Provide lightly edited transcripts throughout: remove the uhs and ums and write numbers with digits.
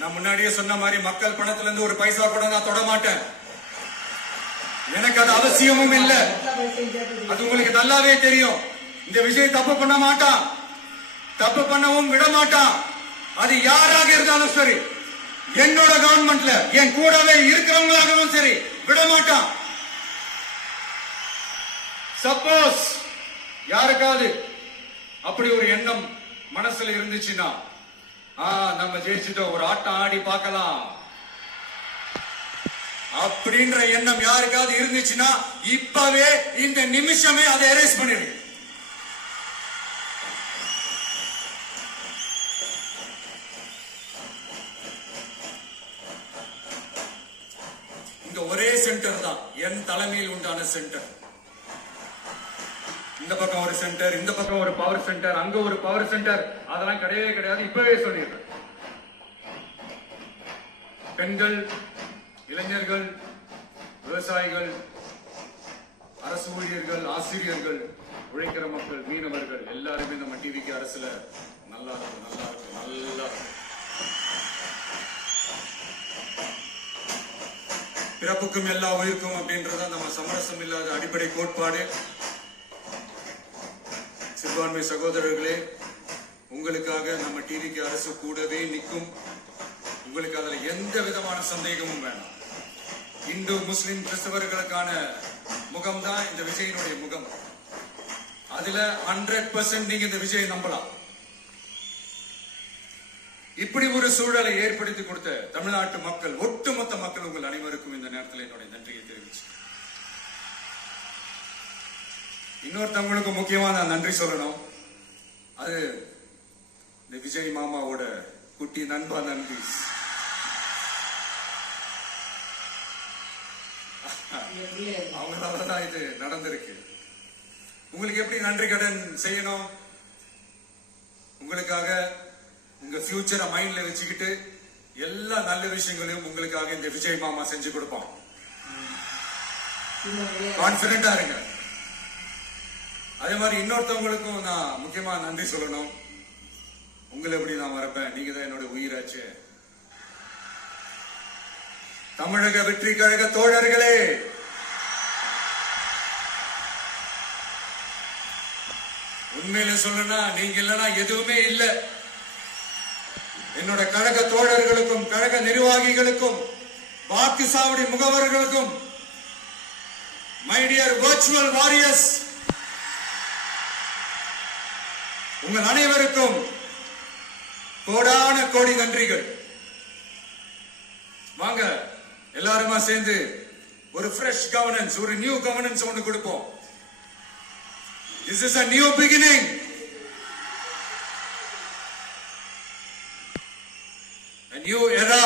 நான் முன்னாடியே சொன்ன மாதிரி மக்கள் பணத்துல இருந்து ஒரு பைசா கூட நான் தொட மாட்டேன். எனக்கு அது அவசியமும் இல்ல. அது உங்களுக்கு நல்லாவே தெரியும். இந்த விஜய் தப்பு பண்ண மாட்டான், தப்பு பண்ணவும் விட மாட்டான். அது யாராக இருந்தாலும் சரி, என்னோட கவர்மெண்ட்ல என் கூடவே இருக்கிறவங்களாகவும் சரி விட மாட்டான். சப்போஸ் யாருக்காவது அப்படி ஒரு எண்ணம் மனசுல இருந்துச்சுன்னா, நம்ம ஜெயிச்சுட்டோம், ஒரு ஆட்டம் ஆடி பார்க்கலாம் அப்படின்ற எண்ணம் யாருக்காவது இருந்துச்சுன்னா இப்பவே இந்த நிமிஷமே அதை எரேஸ் பண்ணிடு. இங்க ஒரே சென்டர் தான், என் தலைமையில் உண்டான சென்டர். இந்த பக்கம் ஒரு சென்டர், இந்த பக்கம் ஒரு பவர் சென்டர், அங்க ஒரு பவர் சென்டர், அதெல்லாம் கிடையவே கிடையாது. இப்பவே சொல்லிடுறேன். பெண்கள், இளைஞர்கள், விவசாயிகள், அரசு ஊழியர்கள், ஆசிரியர்கள், உழைக்கிற மக்கள், மீனவர்கள் எல்லாருமே நம்ம டிவிக்கு அரசுல நல்லா இருக்கும், நல்லா இருக்கும், நல்லா பிறப்புக்கும் எல்லா உயிருக்கும் அப்படின்றத நம்ம சமரசம் இல்லாத அடிப்படை கோட்பாடு. சிறுபான்மை சகோதரர்களே, உங்களுக்காக நம்ம டிவிக்கு அரசு கூடவே நிற்கும். உங்களுக்கு அதுல எந்த விதமான சந்தேகமும் வேண்டாம். இந்து, முஸ்லிம், கிறிஸ்தவர்களுக்கான முகம் தான் இந்த விஜயினுடைய முகம். அதுல 100% நீங்க இந்த விஜய் நம்பலாம். இப்படி ஒரு சூழலை ஏற்படுத்தி கொடுத்த தமிழ்நாட்டு மக்கள், ஒட்டுமொத்த மக்கள், உங்கள் அனைவருக்கும் இந்த நேரத்தில் என்னுடைய நன்றியை தெரிவிச்சு, இன்னொருத்தவங்களுக்கு முக்கியமா நான் நன்றி சொல்லணும். அது இந்த விஜய் மாமாவோட குட்டி நண்பா நன்றி. அவங்களாலதான் இது நடந்திருக்கு. உங்களுக்கு எப்படி நன்றி கடன் செய்யணும்? உங்களுக்காக உங்க ஃபியூச்சரை மைண்ட்ல வச்சுக்கிட்டு எல்லா நல்ல விஷயங்களையும் உங்களுக்காக இந்த விஜய் மாமா செஞ்சு கொடுப்பான். கான்பிடண்டா இருங்க. அதே மாதிரி இன்னொருத்தவங்களுக்கும் நான் முக்கியமா நன்றி சொல்லணும். உங்களை எப்படி நான் மறப்பேன்? நீங்க தான் என்னோட உயிராச்சு. தமிழக வெற்றி கழக தோழர்களே, உண்மையில சொல்லணும்னா நீங்க இல்லைன்னா எதுவுமே இல்லை. என்னோட கழக தோழர்களுக்கும், கழக நிர்வாகிகளுக்கும், வாக்கு சாவடி முகவர்களுக்கும், மை டியர் வர்ச்சுவல் வாரியர்ஸ், உங்கள் அனைவருக்கும் கோடான கோடி நன்றிகள். வாங்க எல்லாருமா சேர்ந்து ஒரு ஃப்ரெஷ் கவர்னன்ஸ், ஒரு நியூ கவர்னன்ஸ் ஒன்று கொடுப்போம். This is a new beginning. A new era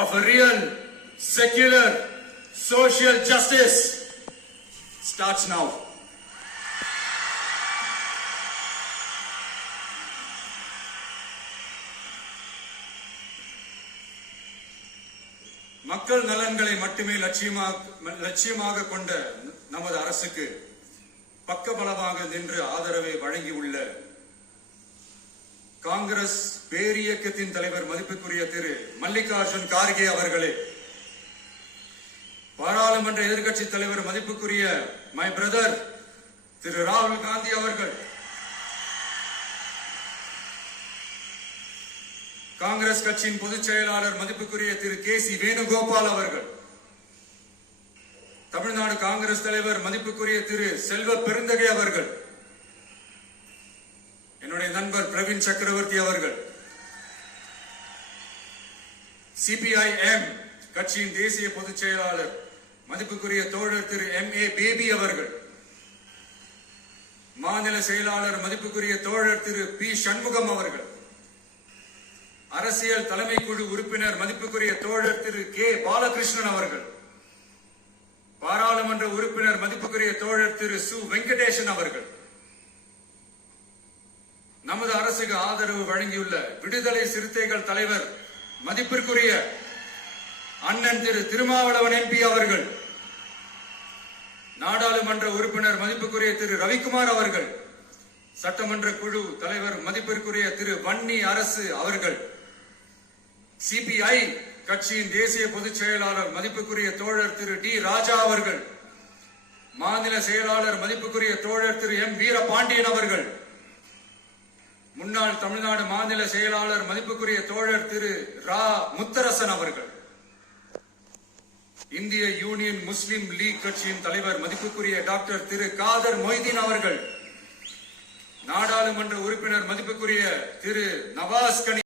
of a real, secular, social justice starts now. மக்கள் நலன்களை மட்டுமே லட்சியமாக கொண்ட நமது அரசுக்கு பக்கபலமாக நின்று ஆதரவை வழங்கியுள்ள காங்கிரஸ் பேரியக்கத்தின் தலைவர் மதிப்புக்குரிய திரு மல்லிகார்ஜுன் கார்கே அவர்களே, பாராளுமன்ற எதிர்க்கட்சி தலைவர் மதிப்புக்குரிய மை பிரதர் திரு ராகுல் காந்தி அவர்கள், காங்கிரஸ் கட்சியின் பொதுச் செயலாளர் மதிப்புக்குரிய திரு கே.சி. வேணுகோபால் அவர்கள், தமிழ்நாடு காங்கிரஸ் தலைவர் மதிப்புக்குரிய திரு செல்வ பெருந்தகை அவர்கள், என்னுடைய நண்பர் பிரவீன் சக்கரவர்த்தி அவர்கள், சிபிஐஎம் கட்சியின் தேசிய பொதுச் செயலாளர் மதிப்புக்குரிய தோழர் திரு M.A. பேபி அவர்கள், மாநில செயலாளர் மதிப்புக்குரிய தோழர் திரு பி. சண்முகம் அவர்கள், அரசியல் தலைமை குழு உறுப்பினர் மதிப்புக்குரிய தோழர் திரு கே. பாலகிருஷ்ணன் அவர்கள், பாராளுமன்ற உறுப்பினர் மதிப்புக்குரிய தோழர் திரு சு. வெங்கடேசன் அவர்கள், நமது அரசுக்கு ஆதரவு வழங்கியுள்ள விடுதலை சிறுத்தைகள் தலைவர் மதிப்பிற்குரிய அண்ணன் திரு திருமாவளவன் MP அவர்கள், நாடாளுமன்ற உறுப்பினர் மதிப்புக்குரிய திரு ரவிக்குமார் அவர்கள், சட்டமன்ற குழு தலைவர் மதிப்பிற்குரிய திரு வன்னி அரசு அவர்கள், சிபிஐ கட்சியின் தேசிய பொதுச் செயலாளர் மதிப்புக்குரிய தோழர் திரு டி ராஜா அவர்கள், மாநில செயலாளர் மதிப்புக்குரிய தோழர் திரு எம் வீரபாண்டியன் அவர்கள், முன்னாள் தமிழ்நாடு மாநில செயலாளர் மதிப்புக்குரிய தோழர் திரு ரா முத்தரசன் அவர்கள், இந்திய யூனியன் முஸ்லிம் லீக் கட்சியின் தலைவர் மதிப்புக்குரிய டாக்டர் திரு காதர் மொய்தீன் அவர்கள், நாடாளுமன்ற உறுப்பினர் மதிப்புக்குரிய திரு நவாஸ் கனி